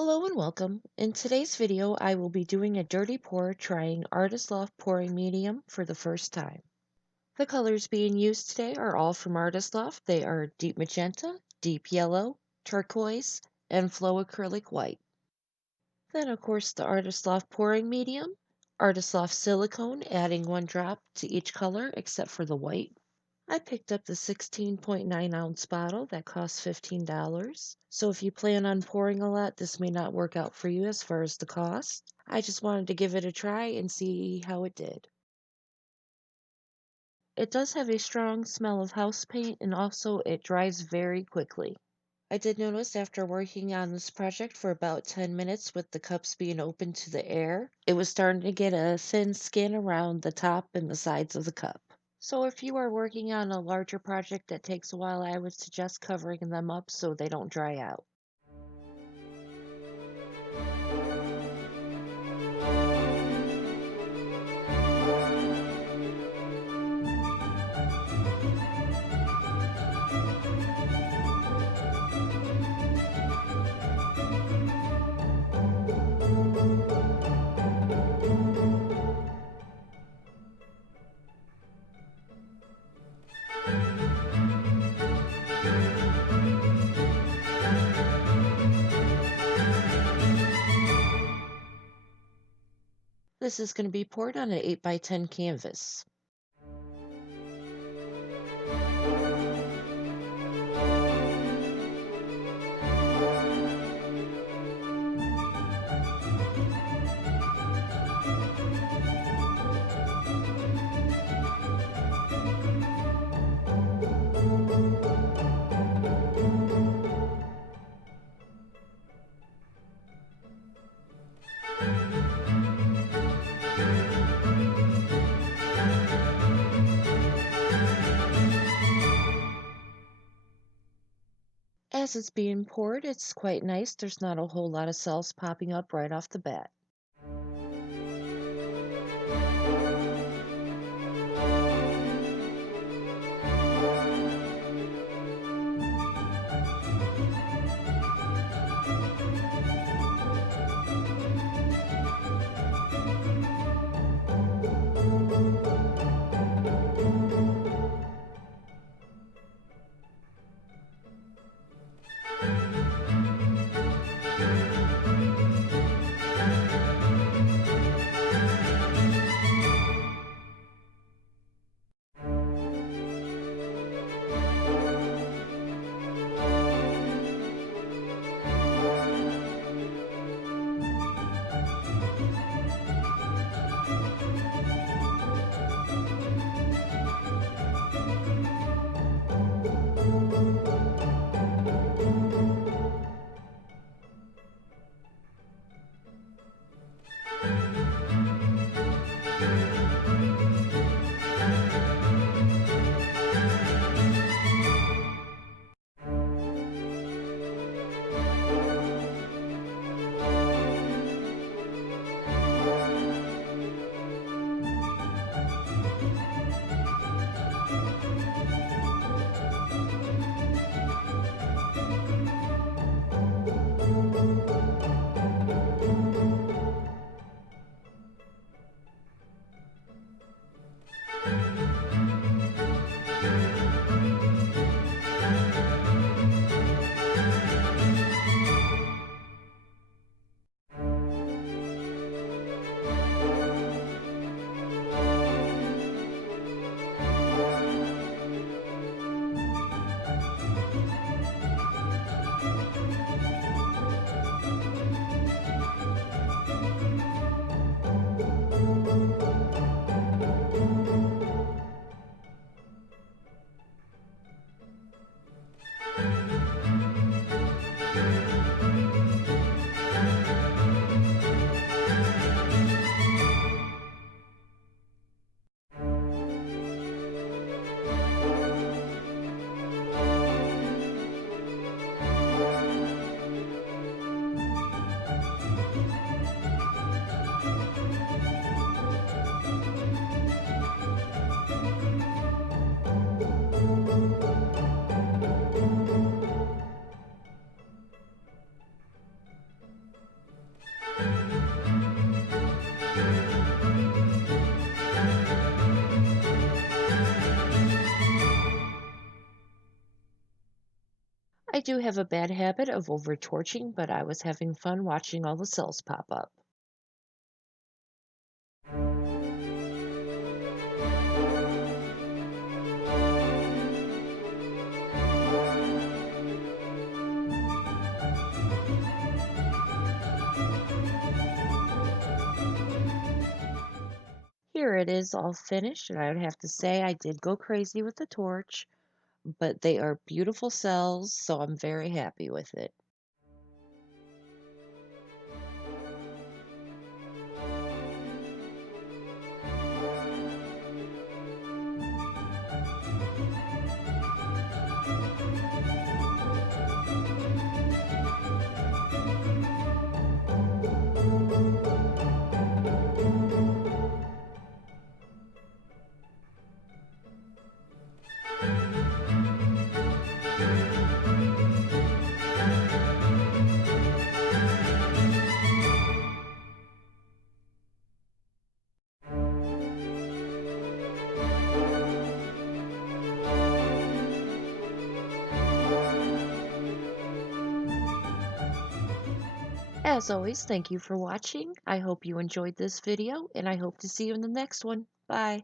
Hello and welcome. In today's video, I will be doing a dirty pour trying Artist Loft pouring medium for the first time. The colors being used today are all from Artist Loft. They are deep magenta, deep yellow, turquoise, and flow acrylic white. Then of course the Artist Loft pouring medium, Artist Loft silicone adding 1 drop to each color except for the white. I picked up the 16.9 ounce bottle that costs $15. So if you plan on pouring a lot, this may not work out for you as far as the cost. I just wanted to give it a try and see how it did. It does have a strong smell of house paint and also it dries very quickly. I did notice after working on this project for about 10 minutes with the cups being open to the air, it was starting to get a thin skin around the top and the sides of the cup. So if you are working on a larger project that takes a while, I would suggest covering them up so they don't dry out. This is going to be poured on an 8x10 canvas. As it's being poured, it's quite nice. There's not a whole lot of cells popping up right off the bat. I do have a bad habit of over torching, but I was having fun watching all the cells pop up. Here it is all finished, and I would have to say I did go crazy with the torch, but they are beautiful cells, so I'm very happy with it. As always, thank you for watching. I hope you enjoyed this video, and I hope to see you in the next one. Bye.